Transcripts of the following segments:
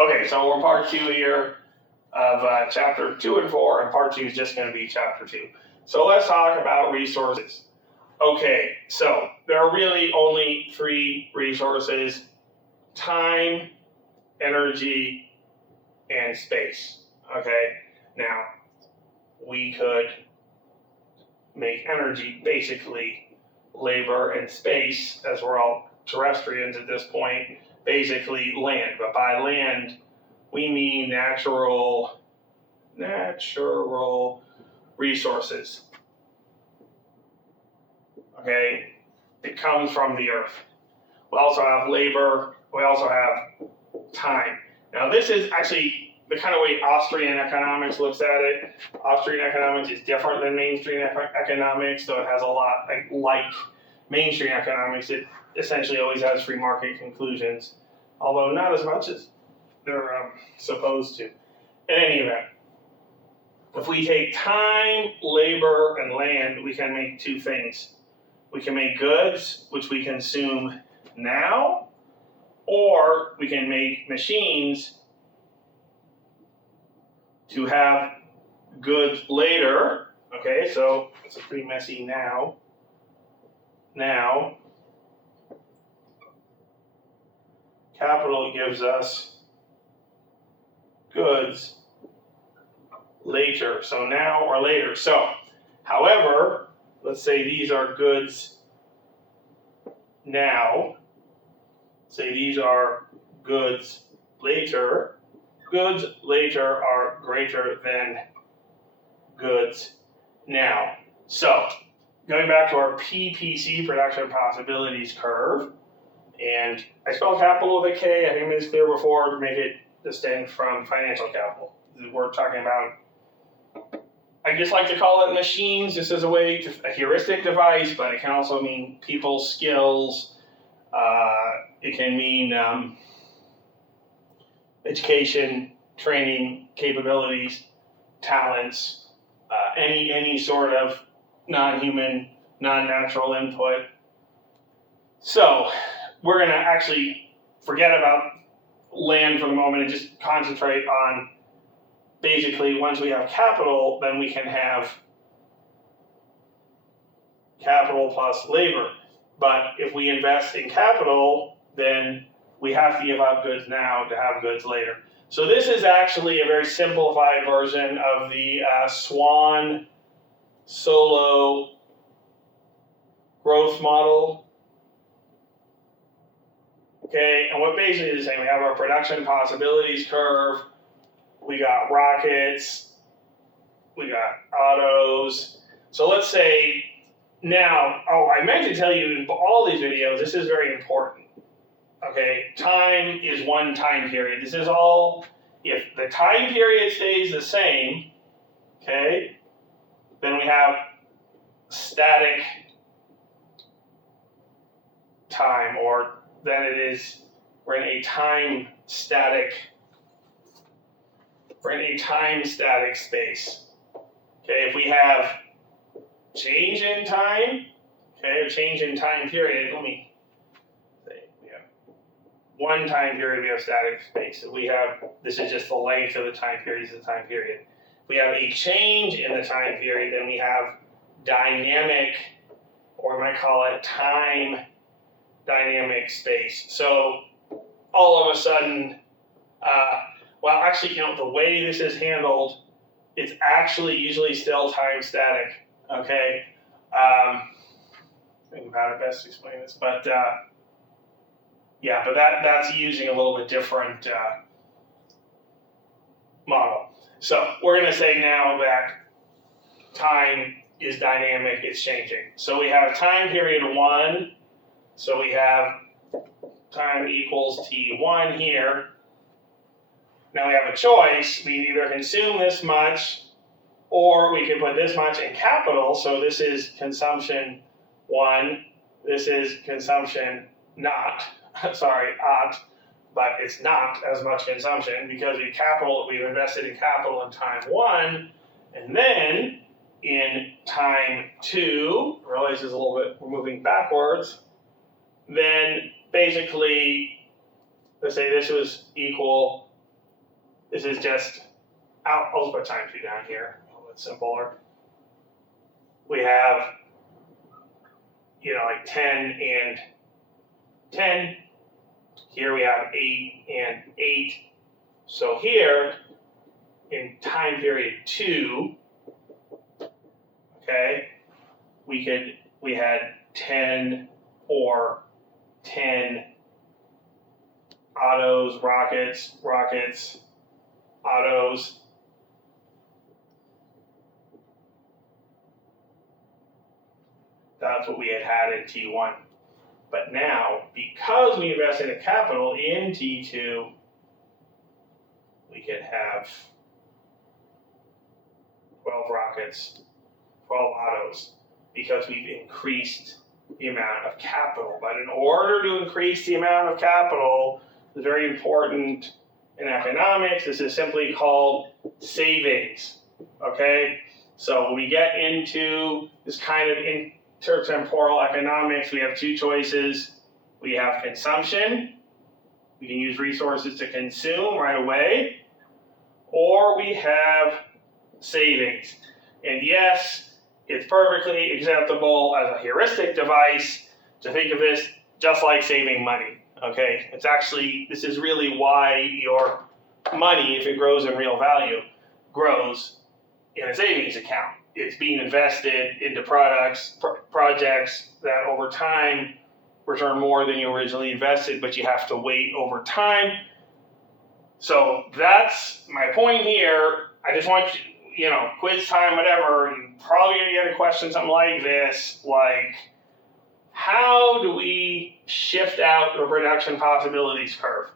Okay, so we're part 2 here of chapter 2 and 4, and part 2 is just going to be chapter 2. So let's talk about resources. Okay, so there are really only 3 resources: time, energy, and space. Okay, now we could make energy basically labor, and space, as we're all terrestrians at this point, basically land. But by land, we mean natural resources. Okay, it comes from the earth. We also have labor. We also have time. Now, this is actually the kind of way Austrian economics looks at it. Austrian economics is different than mainstream economics, so it has a lot like mainstream economics. It essentially always has free market conclusions, although not as much as they're supposed to. In any event, if we take time, labor, and land, we can make 2 things. We can make goods, which we consume now, or we can make machines to have goods later. Okay, so it's a pretty messy now. Now, capital gives us goods later. So now or later. So, however, let's say these are goods now. Say these are goods later. Goods later are greater than goods now. So, going back to our PPC, production possibilities curve, and I spelled capital with a K. I think I made this clear before to make it distinct from financial capital. We're talking about, I just like to call it machines, just as a heuristic device, but it can also mean people, skills. It can mean education, training, capabilities, talents, any sort of non-human, non-natural input. So we're going to actually forget about land for the moment and just concentrate on basically once we have capital, then we can have capital plus labor. But if we invest in capital, then we have to give up goods now to have goods later. So this is actually a very simplified version of the Swan Solo growth model. Okay, and what basically is saying, we have our production possibilities curve, we got rockets, we got autos. So let's say now, I meant to tell you in all these videos, this is very important. Okay, time is one time period. This is all, if the time period stays the same, okay, then we have static time, or then we're in a time static space. Okay, if we have change in time, okay, or change in time period, let me say, one time period, we have static space. So this is just the length of the time period, is the time period. If we have a change in the time period, then we have dynamic, or we might call it time dynamic space. So all of a sudden, the way this is handled, it's actually usually still time static. Okay, I think about it best to explain this, but that's using a little bit different model. So we're going to say now that time is dynamic, it's changing. So we have time period 1, so we have time equals T1 here. Now we have a choice. We either consume this much, or we can put this much in capital. So this is consumption 1. This is consumption not, but it's not as much consumption because we've invested in capital in time 1, and then in time 2, I realize this is a little bit, we're moving backwards, then basically, let's say this was equal This is just, I'll put time 2 down here, a little bit simpler. We have, like 10 and 10. Here we have 8 and 8. So here, in time period 2, okay, we had 10 or 10 autos, rockets, autos. That's what we had in T1. But now, because we invested in capital in T2, we could have 12 rockets, 12 autos, because we've increased the amount of capital. But in order to increase the amount of capital, it's very important in economics. This is simply called savings, okay? So when we get into this kind of intertemporal economics, we have 2 choices. We have consumption. We can use resources to consume right away. Or we have savings. And yes, it's perfectly acceptable as a heuristic device to think of this just like saving money, okay? It's actually, this is really why your money, if it grows in real value, grows in a savings account. It's being invested into projects that over time return more than you originally invested, but you have to wait over time. So that's my point here. I just want you, quiz time, whatever, you're probably going to get a question something like this, like, how do we shift out the production possibilities curve?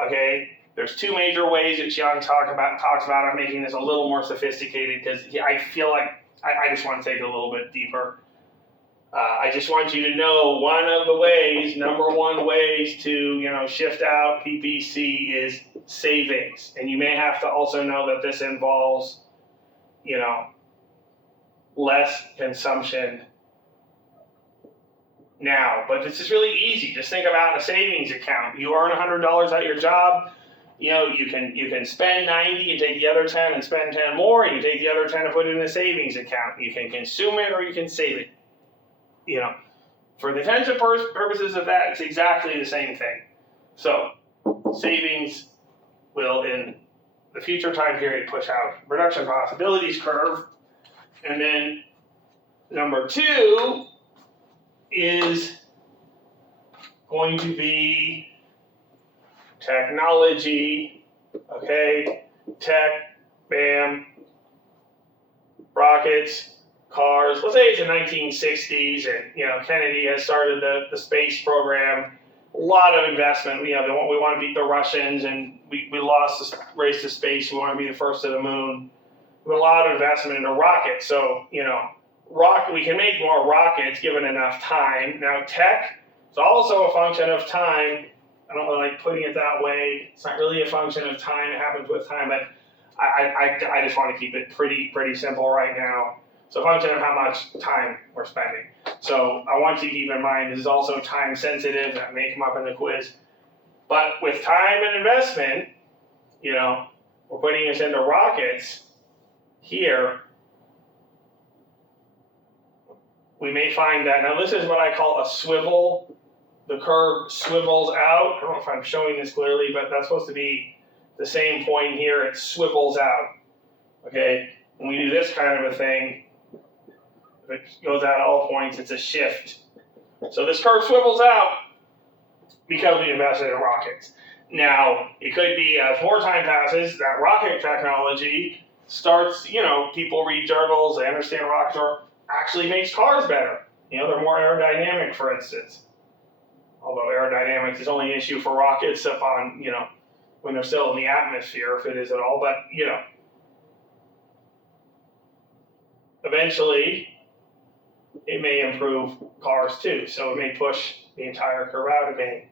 Okay, there's 2 major ways that Chiang talks about. I'm making this a little more sophisticated because I feel like I just want to take it a little bit deeper. I just want you to know one of the ways, number 1 ways to shift out PPC is savings, and you may have to also know that this involves less consumption now. But this is really easy. Just think about a savings account. You earn $100 at your job. You can spend 90 and take the other 10 and spend 10 more. You can take the other 10 and put it in a savings account. You can consume it or you can save it. For the intended purposes of that, it's exactly the same thing. So savings will, in the future time period, push out production possibilities curve. And then number 2 is going to be technology, okay? Tech, bam, rockets, cars. Let's say it's the 1960s and, Kennedy has started the space program. A lot of investment. We want to beat the Russians and we lost the race to space. We want to be the first to the moon. We have a lot of investment into rockets. So, we can make more rockets given enough time. Now, tech is also a function of time. I don't really like putting it that way. It's not really a function of time. It happens with time, but I just want to keep it pretty simple right now. It's a function of how much time we're spending. So I want you to keep in mind this is also time sensitive. That may come up in the quiz. But with time and investment, we're putting this into rockets here. We may find that, now this is what I call a swivel. The curve swivels out. I don't know if I'm showing this clearly, but that's supposed to be the same point here. It swivels out. Okay? When we do this kind of a thing, if it goes out at all points, it's a shift. So this curve swivels out because we invested in rockets. Now, it could be as more time passes, that rocket technology starts, people read journals, they understand rockets actually makes cars better. They're more aerodynamic, for instance. Although aerodynamics is only an issue for rockets upon, when they're still in the atmosphere, if it is at all. But, eventually, it may improve cars too. So it may push the entire curve out. It may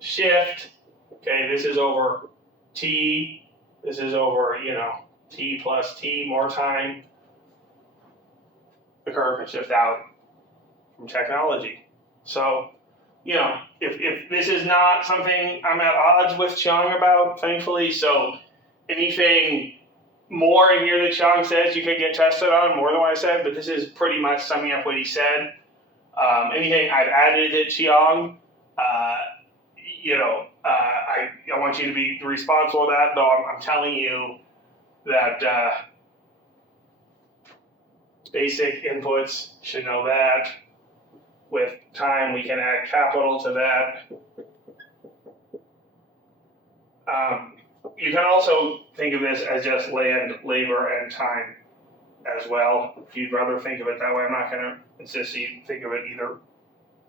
shift. Okay, this is over T. This is over, T plus T, more time. The curve can shift out from technology. So, if this is not something I'm at odds with Chiang about, thankfully, so anything more in here that Chiang says you could get tested on, more than what I said, but this is pretty much summing up what he said. Anything I've added to Chiang, I want you to be responsible for that, though I'm telling you that basic inputs should know that. With time, we can add capital to that. You can also think of this as just land, labor, and time as well. If you'd rather think of it that way, I'm not going to insist you think of it either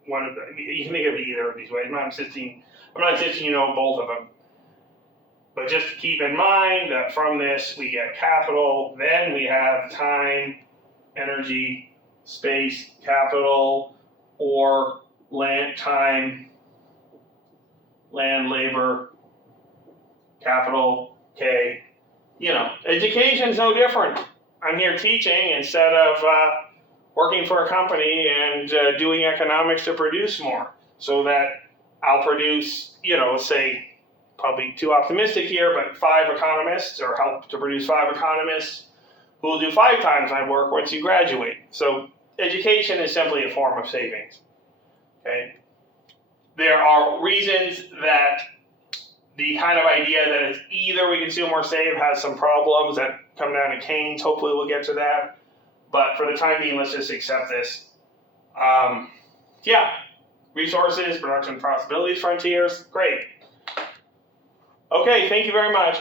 one of them. You can think of it either of these ways. I'm not insisting you know both of them. But just keep in mind that from this we get capital, then we have time, energy, space, capital, or land, time, land, labor, capital, K. Education's no different. I'm here teaching instead of working for a company and doing economics to produce more, so that I'll produce, let's say, probably too optimistic here, but 5 economists, or help to produce 5 economists who will do 5 times my work once you graduate. So education is simply a form of savings. Okay? There are reasons that the kind of idea that it's either we consume or save has some problems that come down to Keynes. Hopefully we'll get to that. But for the time being, let's just accept this. Resources, production possibilities, frontiers, great. Okay, thank you very much.